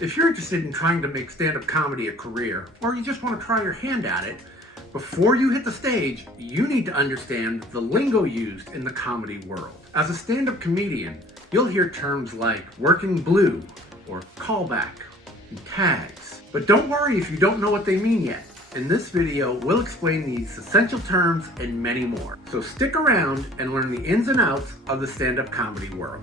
If you're interested in trying to make stand-up comedy a career, or you just want to try your hand at it, before you hit the stage, you need to understand the lingo used in the comedy world. As a stand-up comedian, you'll hear terms like working blue, or callback, and tags. But don't worry if you don't know what they mean yet. In this video, we'll explain these essential terms and many more. So stick around and learn the ins and outs of the stand-up comedy world.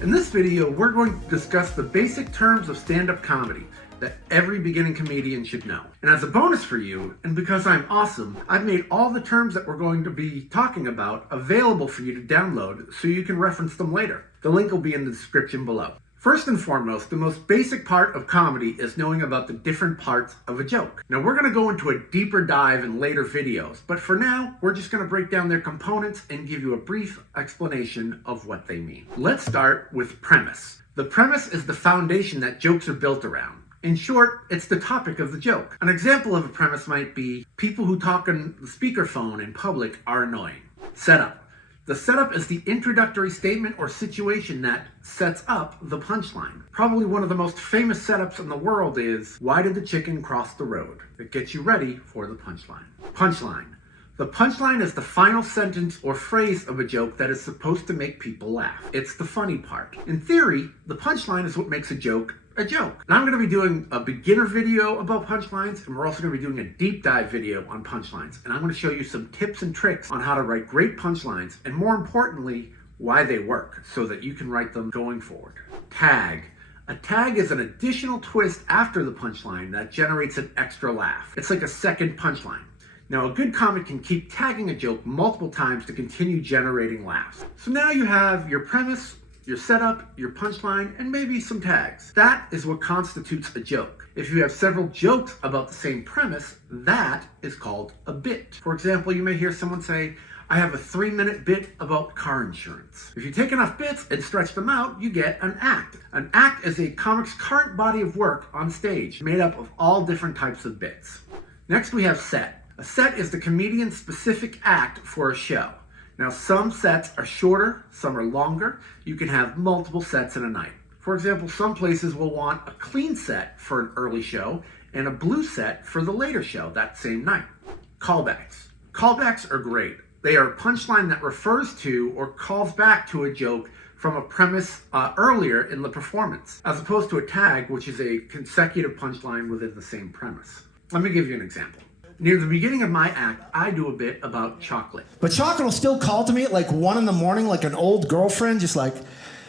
In this video, we're going to discuss the basic terms of stand-up comedy that every beginning comedian should know. And as a bonus for you, and because I'm awesome, I've made all the terms that we're going to be talking about available for you to download so you can reference them later. The link will be in the description below. First and foremost, the most basic part of comedy is knowing about the different parts of a joke. Now we're going to go into a deeper dive in later videos, but for now, we're just going to break down their components and give you a brief explanation of what they mean. Let's start with premise. The premise is the foundation that jokes are built around. In short, it's the topic of the joke. An example of a premise might be, people who talk on the speakerphone in public are annoying. Setup. The setup is the introductory statement or situation that sets up the punchline. Probably one of the most famous setups in the world is, why did the chicken cross the road? It gets you ready for the punchline. Punchline. The punchline is the final sentence or phrase of a joke that is supposed to make people laugh. It's the funny part. In theory, the punchline is what makes a joke a joke. And I'm going to be doing a beginner video about punchlines, and we're also going to be doing a deep dive video on punchlines. And I'm going to show you some tips and tricks on how to write great punchlines, and more importantly, why they work, so that you can write them going forward. Tag. A tag is an additional twist after the punchline that generates an extra laugh. It's like a second punchline. Now, a good comic can keep tagging a joke multiple times to continue generating laughs. So now you have your premise, your setup, your punchline, and maybe some tags. That is what constitutes a joke. If you have several jokes about the same premise, that is called a bit. For example, you may hear someone say, I have a 3-minute bit about car insurance. If you take enough bits and stretch them out, you get an act. An act is a comic's current body of work on stage, made up of all different types of bits. Next, we have set. A set is the comedian's specific act for a show. Now, some sets are shorter, some are longer. You can have multiple sets in a night. For example, some places will want a clean set for an early show and a blue set for the later show that same night. Callbacks. Callbacks are great. They are a punchline that refers to or calls back to a joke from a premise earlier in the performance, as opposed to a tag, which is a consecutive punchline within the same premise. Let me give you an example. Near the beginning of my act, I do a bit about chocolate. But chocolate will still call to me at like 1 a.m, like an old girlfriend, just like,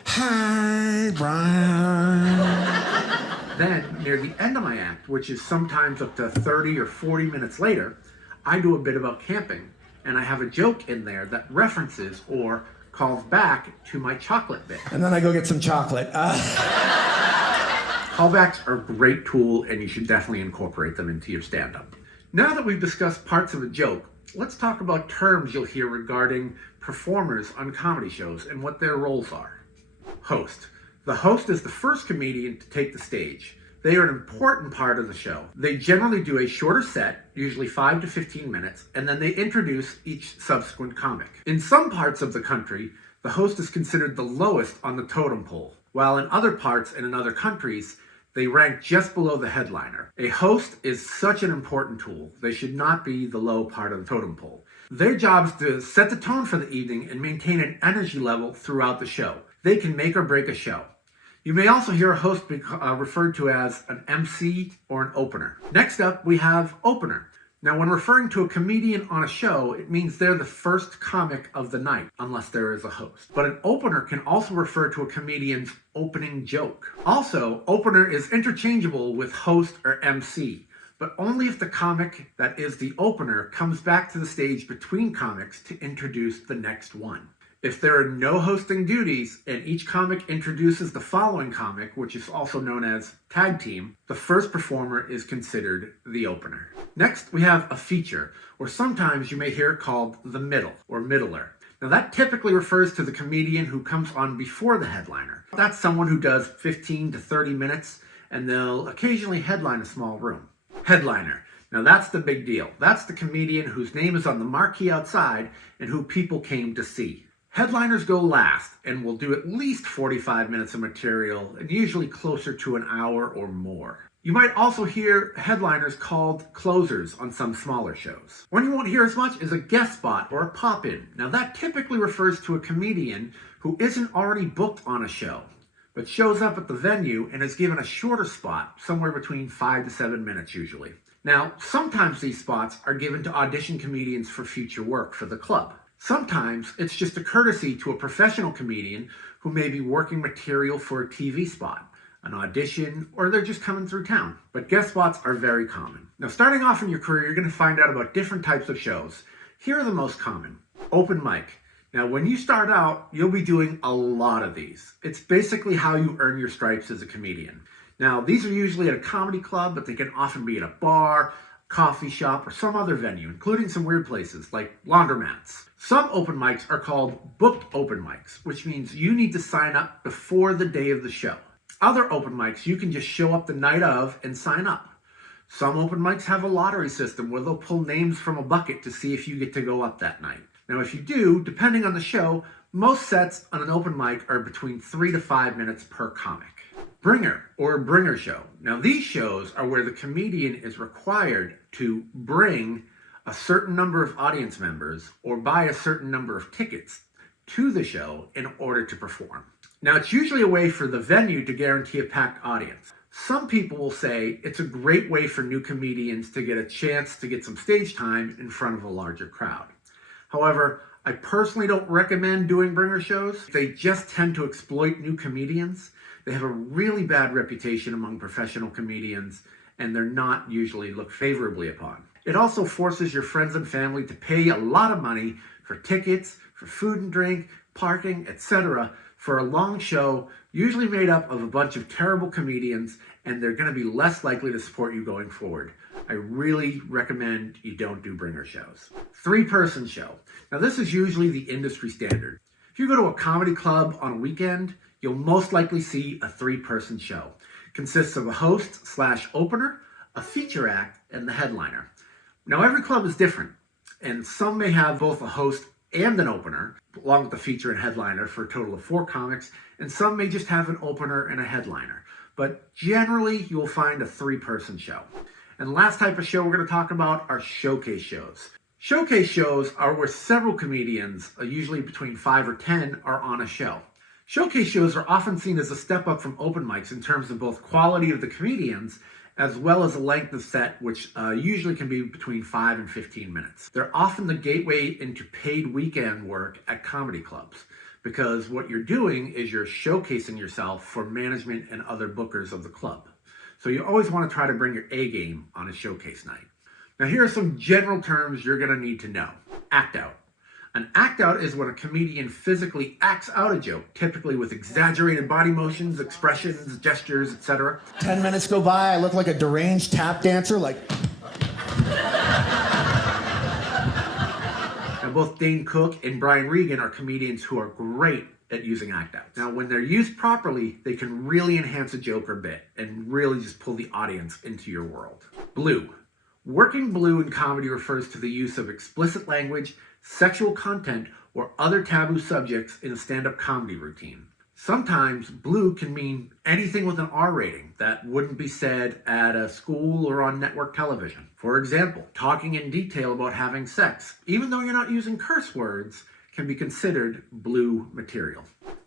hi, Brian. Then, near the end of my act, which is sometimes up to 30 or 40 minutes later, I do a bit about camping, and I have a joke in there that references or calls back to my chocolate bit. And then I go get some chocolate. Callbacks are a great tool, and you should definitely incorporate them into your stand-up. Now that we've discussed parts of a joke, let's talk about terms you'll hear regarding performers on comedy shows and what their roles are. Host. The host is the first comedian to take the stage. They are an important part of the show. They generally do a shorter set, usually 5 to 15 minutes, and then they introduce each subsequent comic. In some parts of the country, the host is considered the lowest on the totem pole, while in other parts and in other countries, they rank just below the headliner. A host is such an important tool. They should not be the low part of the totem pole. Their job is to set the tone for the evening and maintain an energy level throughout the show. They can make or break a show. You may also hear a host be referred to as an MC or an opener. Next up, we have opener. Now, when referring to a comedian on a show, it means they're the first comic of the night, unless there is a host. But an opener can also refer to a comedian's opening joke. Also, opener is interchangeable with host or MC, but only if the comic that is the opener comes back to the stage between comics to introduce the next one. If there are no hosting duties and each comic introduces the following comic, which is also known as tag team, the first performer is considered the opener. Next, we have a feature, or sometimes you may hear it called the middle or middler. Now that typically refers to the comedian who comes on before the headliner. That's someone who does 15 to 30 minutes, and they'll occasionally headline a small room. Headliner. Now that's the big deal. That's the comedian whose name is on the marquee outside and who people came to see. Headliners go last and will do at least 45 minutes of material and usually closer to an hour or more. You might also hear headliners called closers on some smaller shows. One you won't hear as much is a guest spot or a pop-in. Now that typically refers to a comedian who isn't already booked on a show, but shows up at the venue and is given a shorter spot, somewhere between 5 to 7 minutes usually. Now, sometimes these spots are given to audition comedians for future work for the club. Sometimes it's just a courtesy to a professional comedian who may be working material for a TV spot, an audition, or they're just coming through town. But guest spots are very common. Now, starting off in your career, you're going to find out about different types of shows. Here are the most common. Open mic. Now, when you start out, you'll be doing a lot of these. It's basically how you earn your stripes as a comedian. Now, these are usually at a comedy club, but they can often be at a bar, coffee shop, or some other venue, including some weird places like laundromats. Some open mics are called booked open mics, which means you need to sign up before the day of the show. Other open mics, you can just show up the night of and sign up. Some open mics have a lottery system where they'll pull names from a bucket to see if you get to go up that night. Now, if you do, depending on the show, most sets on an open mic are between 3 to 5 minutes per comic. Bringer or bringer show. Now, these shows are where the comedian is required to bring a certain number of audience members or buy a certain number of tickets to the show in order to perform. Now, it's usually a way for the venue to guarantee a packed audience. Some people will say it's a great way for new comedians to get a chance to get some stage time in front of a larger crowd. However, I personally don't recommend doing bringer shows. They just tend to exploit new comedians. They have a really bad reputation among professional comedians, and they're not usually looked favorably upon. It also forces your friends and family to pay a lot of money for tickets, for food and drink, parking, etc., for a long show, usually made up of a bunch of terrible comedians, and they're going to be less likely to support you going forward. I really recommend you don't do bringer shows. 3-person show. Now, this is usually the industry standard. If you go to a comedy club on a weekend, you'll most likely see a 3-person show. It consists of a host/opener, a feature act, and the headliner. Now, every club is different, and some may have both a host and an opener, along with the feature and headliner for a total of 4 comics, and some may just have an opener and a headliner. But generally, you'll find a 3-person show. And the last type of show we're going to talk about are showcase shows. Showcase shows are where several comedians, usually between 5 or 10, are on a show. Showcase shows are often seen as a step up from open mics in terms of both quality of the comedians as well as a length of set, which usually can be between 5 and 15 minutes. They're often the gateway into paid weekend work at comedy clubs, because what you're doing is you're showcasing yourself for management and other bookers of the club. So you always want to try to bring your A game on a showcase night. Now, here are some general terms you're going to need to know. Act out. An act out is when a comedian physically acts out a joke, typically with exaggerated body motions, expressions, gestures, etc. 10 minutes go by, I look like a deranged tap dancer, like... Now, both Dane Cook and Brian Regan are comedians who are great at using act outs. Now, when they're used properly, they can really enhance a joke or bit and really just pull the audience into your world. Blue. Working blue in comedy refers to the use of explicit language, sexual content, or other taboo subjects in a stand-up comedy routine. Sometimes blue can mean anything with an R rating that wouldn't be said at a school or on network television. For example, talking in detail about having sex, even though you're not using curse words, can be considered blue material.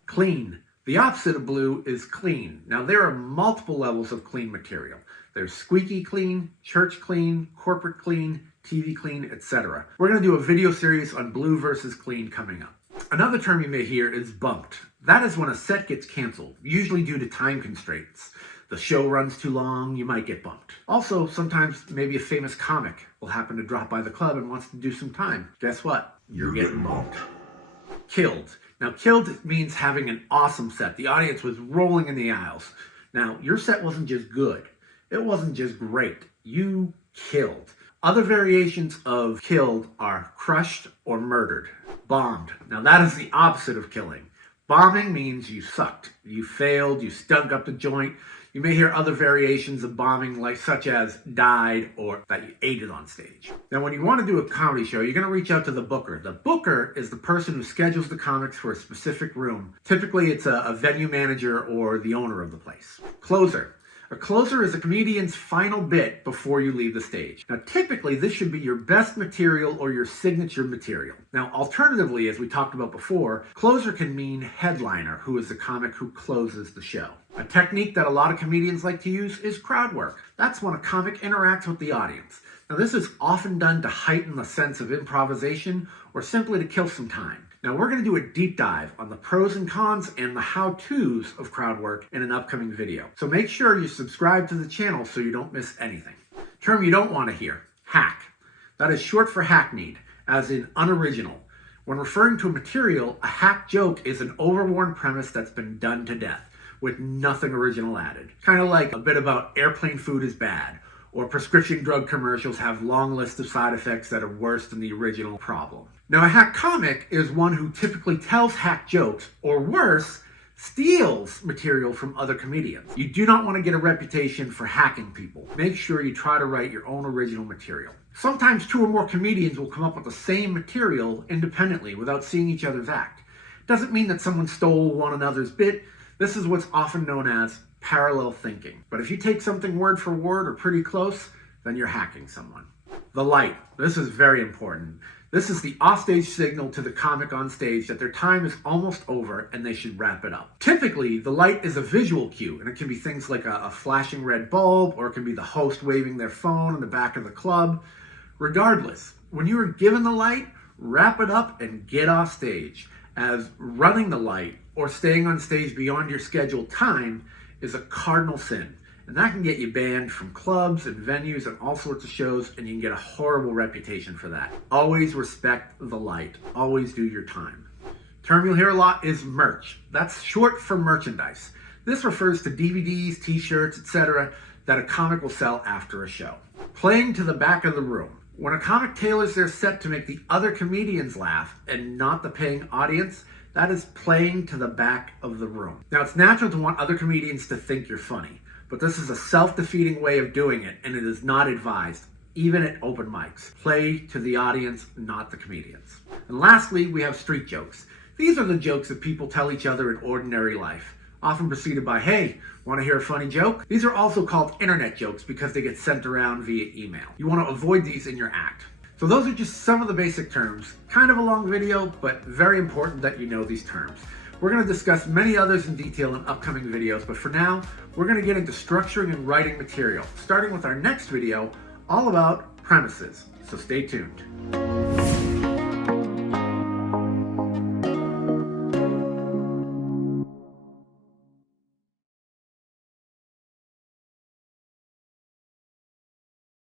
Clean. The opposite of blue is clean. Now, there are multiple levels of clean material. There's squeaky clean, church clean, corporate clean, TV clean, etc. We're going to do a video series on blue versus clean coming up. Another term you may hear is bumped. That is when a set gets canceled, usually due to time constraints. The show runs too long, you might get bumped. Also, sometimes maybe a famous comic will happen to drop by the club and wants to do some time. Guess what? You're getting bumped. Killed. Now, killed means having an awesome set. The audience was rolling in the aisles. Now, your set wasn't just good. It wasn't just great. You killed. Other variations of killed are crushed or murdered. Bombed. Now, that is the opposite of killing. Bombing means you sucked. You failed. You stunk up the joint. You may hear other variations of bombing, like such as died or that you ate it on stage. Now, when you want to do a comedy show, you're going to reach out to the booker. The booker is the person who schedules the comics for a specific room. Typically, it's a venue manager or the owner of the place. Closer. A closer is a comedian's final bit before you leave the stage. Now, typically, this should be your best material or your signature material. Now, alternatively, as we talked about before, closer can mean headliner, who is the comic who closes the show. A technique that a lot of comedians like to use is crowd work. That's when a comic interacts with the audience. Now, this is often done to heighten the sense of improvisation or simply to kill some time. Now, we're going to do a deep dive on the pros and cons and the how-tos of crowd work in an upcoming video. So make sure you subscribe to the channel so you don't miss anything. Term you don't want to hear, hack. That is short for hackneyed, as in unoriginal. When referring to a material, a hack joke is an overworn premise that's been done to death, with nothing original added. Kind of like a bit about airplane food is bad, or prescription drug commercials have long lists of side effects that are worse than the original problem. Now, a hack comic is one who typically tells hack jokes, or worse, steals material from other comedians. You do not want to get a reputation for hacking people. Make sure you try to write your own original material. Sometimes two or more comedians will come up with the same material independently without seeing each other's act. Doesn't mean that someone stole one another's bit. This is what's often known as parallel thinking. But if you take something word for word or pretty close, then you're hacking someone. The light. This is very important. This is the offstage signal to the comic on stage that their time is almost over and they should wrap it up. Typically, the light is a visual cue, and it can be things like a flashing red bulb, or it can be the host waving their phone in the back of the club. Regardless, when you are given the light, wrap it up and get off stage, as running the light or staying on stage beyond your scheduled time is a cardinal sin. And that can get you banned from clubs and venues and all sorts of shows, and you can get a horrible reputation for that. Always respect the light. Always do your time. Term you'll hear a lot is merch. That's short for merchandise. This refers to DVDs, t-shirts, etc. that a comic will sell after a show. Playing to the back of the room. When a comic tailors their set to make the other comedians laugh and not the paying audience, that is playing to the back of the room. Now, it's natural to want other comedians to think you're funny, but this is a self-defeating way of doing it, and it is not advised, even at open mics. Play to the audience, not the comedians. And lastly, we have street jokes. These are the jokes that people tell each other in ordinary life, often preceded by, "Hey, want to hear a funny joke?" These are also called internet jokes because they get sent around via email. You want to avoid these in your act. So those are just some of the basic terms. Kind of a long video, but very important that you know these terms. We're going to discuss many others in detail in upcoming videos, but for now, we're going to get into structuring and writing material, starting with our next video all about premises. So stay tuned.